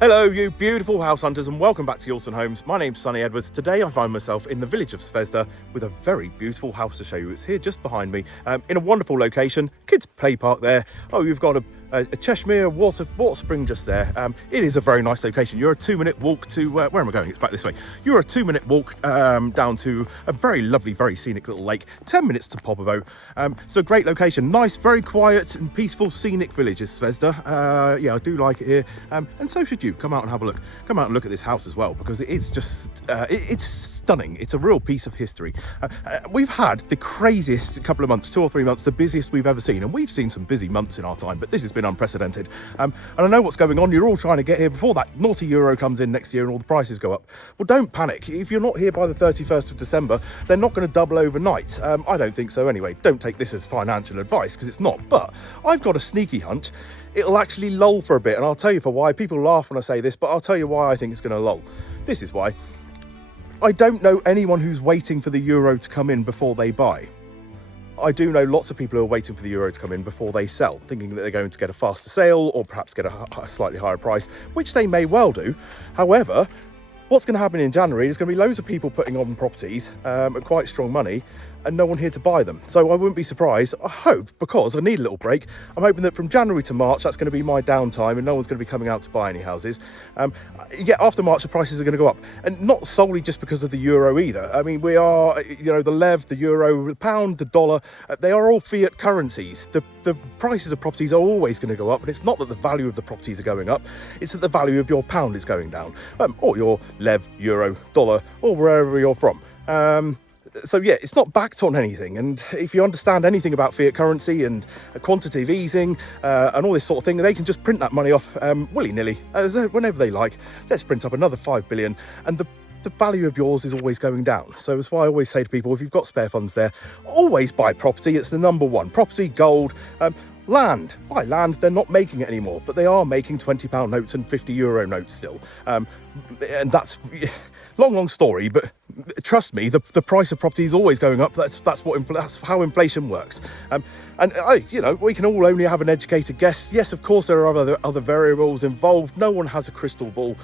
Hello, you beautiful house hunters, and welcome back to Yalston Homes. My name's Sonny Edwards. Today I find myself in the village of Zvezda with a very beautiful house to show you. It's here just behind me, in a wonderful location. Kids play park there. Oh, you've got a Cheshmere water spring just there. It is a very nice location. You're a 2-minute walk to, where am I going? It's back this way. You're a 2-minute walk down to a very lovely, very scenic little lake. 10 minutes to Popovo. It's a great location. Nice, very quiet and peaceful, scenic village is Zvezda. Yeah, I do like it here. And so should you. Come out and have a look. Come out and look at this house as well, because it's just, it's stunning. It's a real piece of history. We've had the craziest couple of months, 2 or 3 months, the busiest we've ever seen. And we've seen some busy months in our time, but this has been unprecedented. And I know what's going on. You're all trying to get here before that naughty euro comes in next year and all the prices go up. Well, don't panic. If you're not here by the 31st of December, they're not going to double overnight. I don't think so anyway. Don't take this as financial advice, because it's not. But I've got a sneaky hunch it'll actually lull for a bit, and I'll tell you for why. People laugh when I say this, but I'll tell you why I think it's going to lull. This is why. I don't know anyone who's waiting for the euro to come in before they buy. I do know lots of people who are waiting for the euro to come in before they sell, thinking that they're going to get a faster sale or perhaps get a slightly higher price, which they may well do. However, what's going to happen in January is going to be loads of people putting on properties at quite strong money and no one here to buy them. So I wouldn't be surprised. I hope, because I need a little break, I'm hoping that from January to March, that's going to be my downtime and no one's going to be coming out to buy any houses. Yeah, after March, the prices are going to go up. And not solely just because of the euro either. I mean, we are, you know, the lev, the euro, the pound, the dollar, they are all fiat currencies. The prices of properties are always going to go up. And it's not that the value of the properties are going up, it's that the value of your pound is going down. Or your lev, euro, dollar, or wherever you're from. So yeah, it's not backed on anything, and if you understand anything about fiat currency and quantitative easing and all this sort of thing, they can just print that money off willy-nilly, whenever they like. Let's print up another 5 billion, and the value of yours is always going down. So that's why I always say to people, if you've got spare funds there, always buy property. It's the number one. Property, gold, land. Buy land. They're not making it anymore, but they are making £20 notes and €50 notes still. And that's long story, but trust me, the price of property is always going up. That's how inflation works. You know, we can all only have an educated guess. Yes, of course, there are other variables involved. No one has a crystal ball.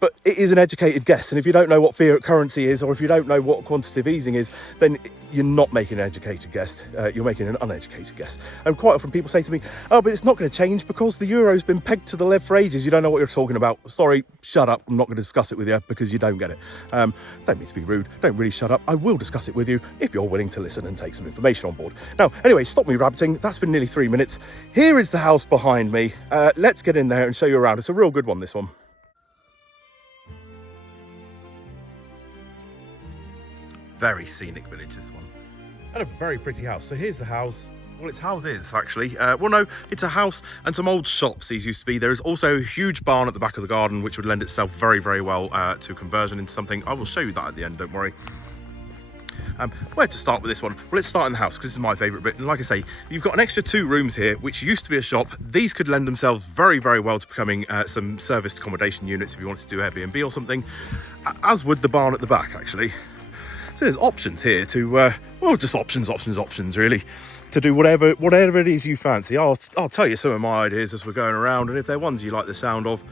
But it is an educated guess, and if you don't know what fiat currency is, or if you don't know what quantitative easing is, then you're not making an educated guess, you're making an uneducated guess. And quite often people say to me, oh, but it's not going to change because the euro's been pegged to the lev for ages. You don't know what you're talking about. Sorry, shut up. I'm not going to discuss it with you because you don't get it. Don't mean to be rude. Don't really shut up. I will discuss it with you if you're willing to listen and take some information on board. Now, anyway, stop me rabbiting. That's been nearly 3 minutes. Here is the house behind me. Let's get in there and show you around. It's a real good one, this one. Very scenic village, this one. And a very pretty house. So here's the house. Well, it's houses, actually. Well, no, it's a house and some old shops these used to be. There is also a huge barn at the back of the garden, which would lend itself very, very well to conversion into something. I will show you that at the end, don't worry. Where to start with this one? Well, let's start in the house, because this is my favourite bit. And like I say, you've got an extra 2 rooms here, which used to be a shop. These could lend themselves very, very well to becoming some serviced accommodation units if you wanted to do Airbnb or something, as would the barn at the back, actually. So there's options here to, well, just options really, to do whatever it is you fancy. I'll tell you some of my ideas as we're going around, and if they're ones you like the sound of,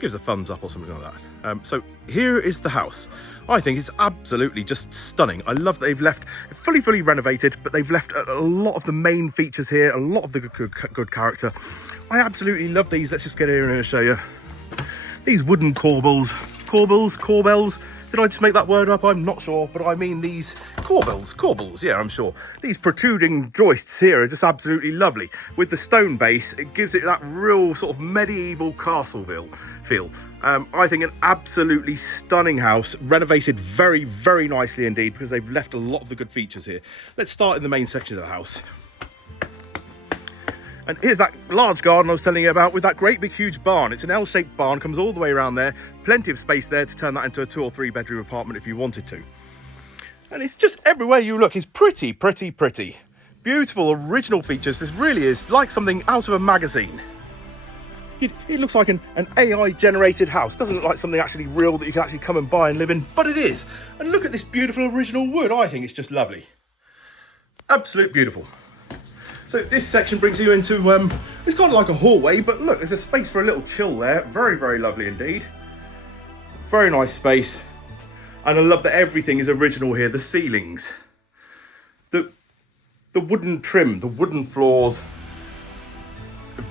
give us a thumbs up or something like that. So here is the house. I think it's absolutely just stunning. I love that they've left fully renovated, but they've left a lot of the main features here, a lot of the good character. I absolutely love these. Let's just get here and show you. These wooden corbels. Did I just make that word up? I'm not sure, but I mean these corbels, yeah, I'm sure. These protruding joists here are just absolutely lovely. With the stone base, it gives it that real sort of medieval castle feel. I think an absolutely stunning house, renovated very, very nicely indeed, because they've left a lot of the good features here. Let's start in the main section of the house. And here's that large garden I was telling you about with that great big huge barn. It's an L-shaped barn, comes all the way around there. Plenty of space there to turn that into a 2 or 3 bedroom apartment if you wanted to. And it's just everywhere you look is pretty. Beautiful original features. This really is like something out of a magazine. It looks like an AI generated house. Doesn't look like something actually real that you can actually come and buy and live in, but it is. And look at this beautiful original wood. I think it's just lovely. Absolute beautiful. So this section brings you into, it's kind of like a hallway, but look, there's a space for a little chill there. Very, very lovely indeed. Very nice space. And I love that everything is original here. The ceilings, the wooden trim, the wooden floors,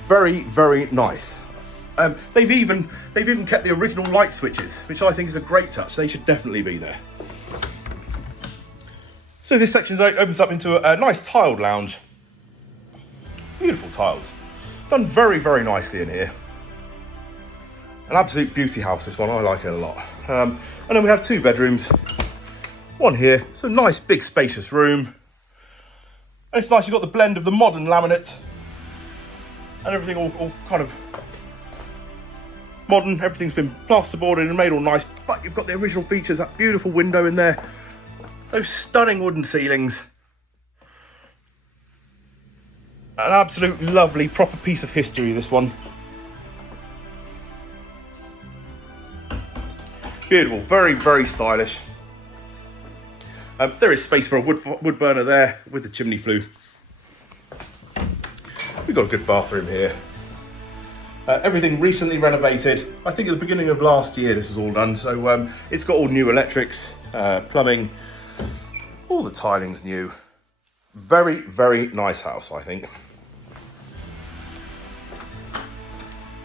very, very nice. They've even kept the original light switches, which I think is a great touch. They should definitely be there. So this section opens up into a nice tiled lounge. Beautiful tiles. Done very, very nicely in here. An absolute beauty house, this one. I like it a lot. And then we have 2 bedrooms. One here. So nice, big, spacious room. And it's nice you've got the blend of the modern laminate and everything all kind of modern. Everything's been plasterboarded and made all nice, but you've got the original features, that beautiful window in there, those stunning wooden ceilings. An absolute lovely, proper piece of history, this one. Beautiful, very, very stylish. There is space for a wood burner there with the chimney flue. We've got a good bathroom here. Everything recently renovated. I think at the beginning of last year this was all done. So it's got all new electrics, plumbing, all the tiling's new. Very, very nice house, I think.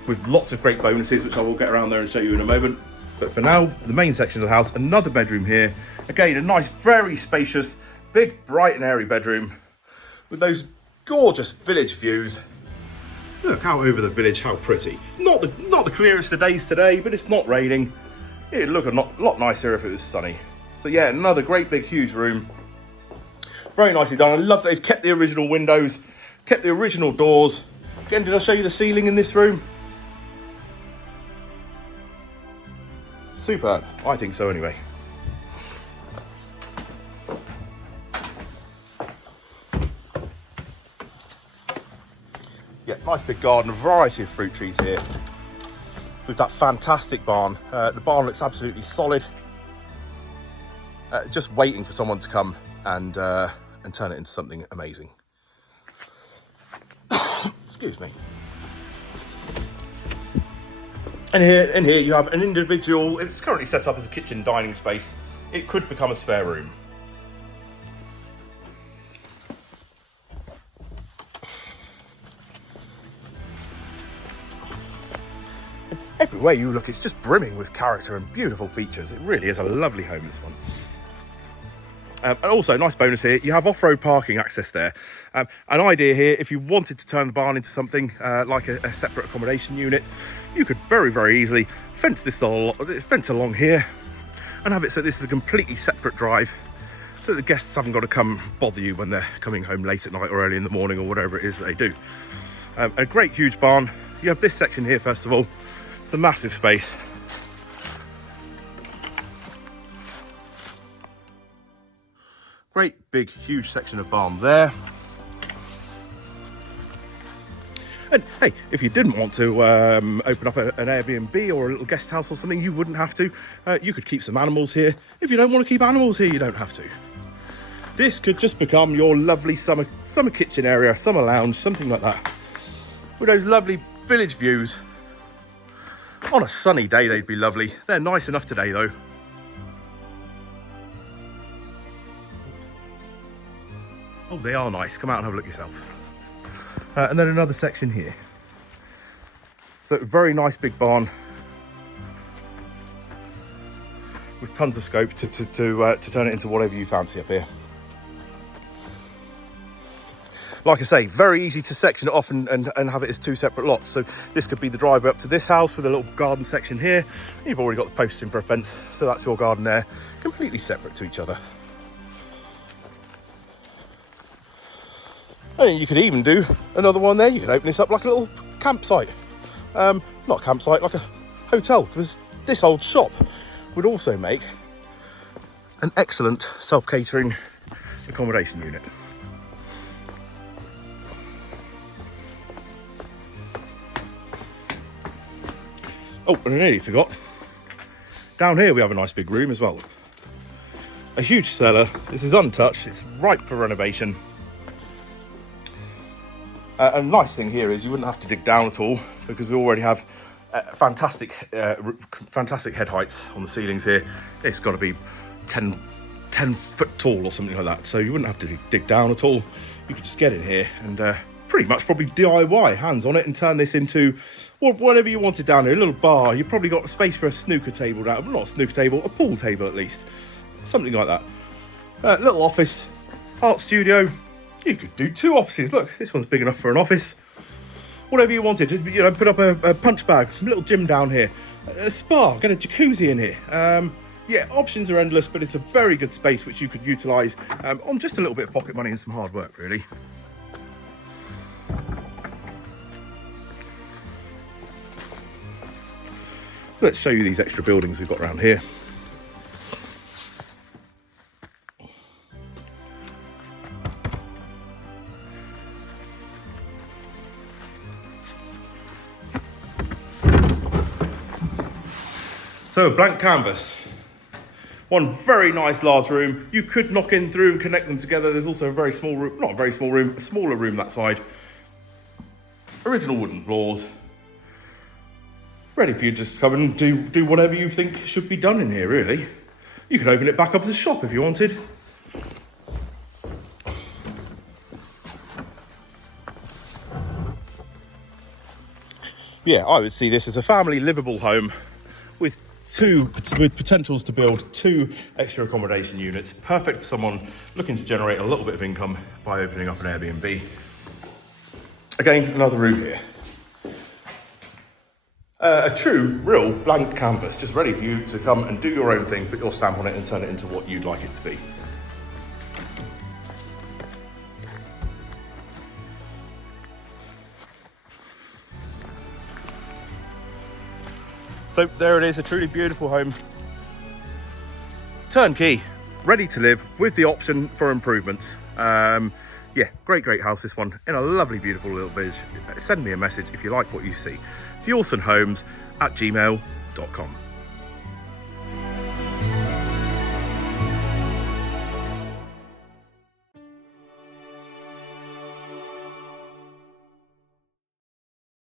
With lots of great bonuses, which I will get around there and show you in a moment. But for now, the main section of the house, another bedroom here. Again, a nice, very spacious, big, bright and airy bedroom with those gorgeous village views. Look out over the village, how pretty. Not the clearest of days today, but it's not raining. It'd look a lot nicer if it was sunny. So yeah, another great big huge room. Very nicely done. I love that they've kept the original windows, kept the original doors. Again, did I show you the ceiling in this room? Superb. I think so anyway. Yeah, nice big garden, a variety of fruit trees here. With that fantastic barn. The barn looks absolutely solid. Just waiting for someone to come and turn it into something amazing. Excuse me. And here you have an individual, it's currently set up as a kitchen dining space. It could become a spare room. Everywhere you look, it's just brimming with character and beautiful features. It really is a lovely home, this one. And also, nice bonus here, you have off-road parking access there. An idea here, if you wanted to turn the barn into something like a separate accommodation unit, you could very, very easily fence along here and have it so this is a completely separate drive, so the guests haven't got to come bother you when they're coming home late at night or early in the morning or whatever it is that they do. A great huge barn. You have this section here first of all. It's a massive space. Great big huge section of barn there. And hey, if you didn't want to open up an Airbnb or a little guest house or something, you wouldn't have to. You could keep some animals here. If you don't want to keep animals here, you don't have to. This could just become your lovely summer kitchen area, summer lounge, something like that. With those lovely village views. On a sunny day, they'd be lovely. They're nice enough today, though. Oh, they are nice. Come out and have a look yourself. And then another section here. So very nice big barn with tons of scope to turn it into whatever you fancy up here. Like I say, very easy to section it off and have it as 2 separate lots. So this could be the driveway up to this house with a little garden section here. You've already got the posts in for a fence, so that's your garden there, completely separate to each other. And you could even do another one there. You could open this up like a little campsite. Not a campsite, like a hotel, because this old shop would also make an excellent self-catering accommodation unit. Oh, and I nearly forgot. Down here we have a nice big room as well. A huge cellar. This is untouched. It's ripe for renovation. And the nice thing here is you wouldn't have to dig down at all, because we already have fantastic head heights on the ceilings here. It's got to be 10 foot tall or something like that, so you wouldn't have to dig down at all. You could just get in here and pretty much probably DIY, hands on it, and turn this into whatever you wanted down here. A little bar. You've probably got space for a snooker table down, well, not a snooker table, a pool table at least, something like that. Little office, art studio. You could do 2 offices. Look, this one's big enough for an office. Whatever you wanted, you know, put up a punch bag, a little gym down here, a spa, get a jacuzzi in here. Yeah, options are endless, but it's a very good space which you could utilise on just a little bit of pocket money and some hard work, really. So let's show you these extra buildings we've got around here. So a blank canvas, one very nice large room. You could knock in through and connect them together. There's also a very small room, not a very small room, a smaller room that side. Original wooden floors. Ready for you to just come and do whatever you think should be done in here, really. You could open it back up as a shop if you wanted. Yeah, I would see this as a family livable home with potentials to build 2 extra accommodation units. Perfect for someone looking to generate a little bit of income by opening up an Airbnb. Again, another room here. A true, real blank canvas, just ready for you to come and do your own thing, put your stamp on it and turn it into what you'd like it to be. So there it is, a truly beautiful home. Turnkey, ready to live with the option for improvements. Yeah, great house, this one, in a lovely, beautiful little village. Send me a message if you like what you see. It's yoursenhomes@gmail.com.